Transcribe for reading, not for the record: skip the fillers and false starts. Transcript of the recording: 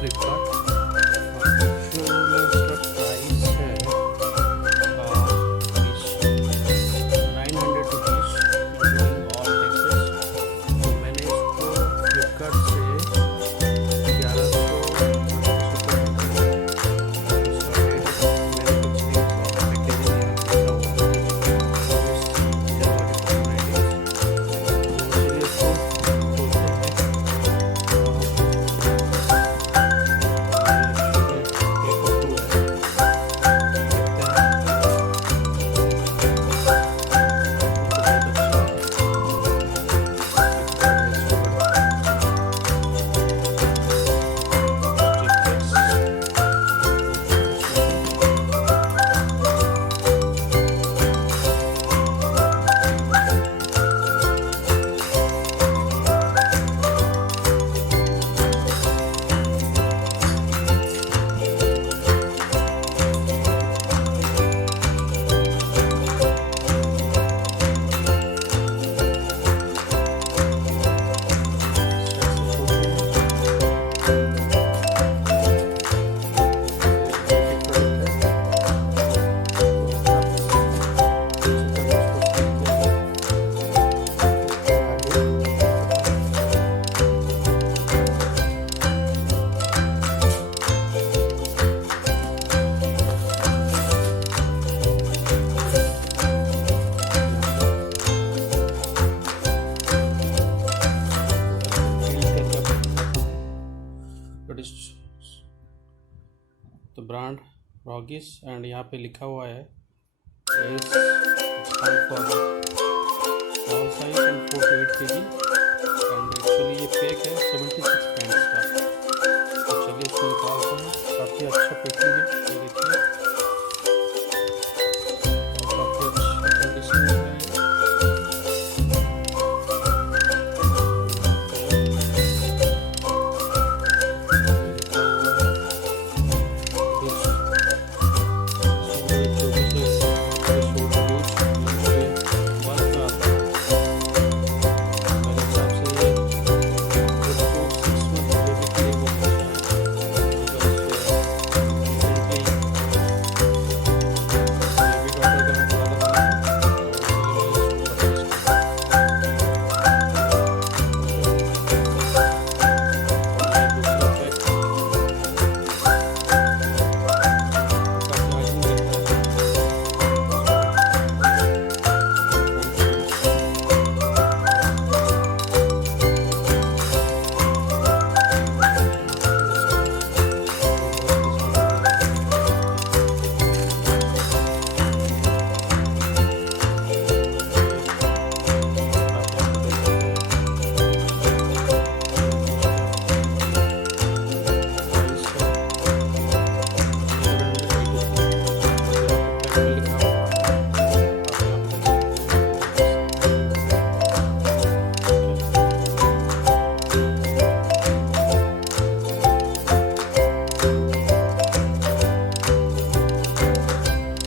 फ्लिपकार्ट। जो इसका प्राइस है ₹900 इंक्लूडिंग ऑल टैक्सेस। तो मैंने इसको फ्लिपकार्ट से 1100 तो ब्रांड हॉगीज एंड यहाँ पे लिखा हुआ है S for small size and 4 to 8 kg and actually ये पैक है 76 पैंट्स का।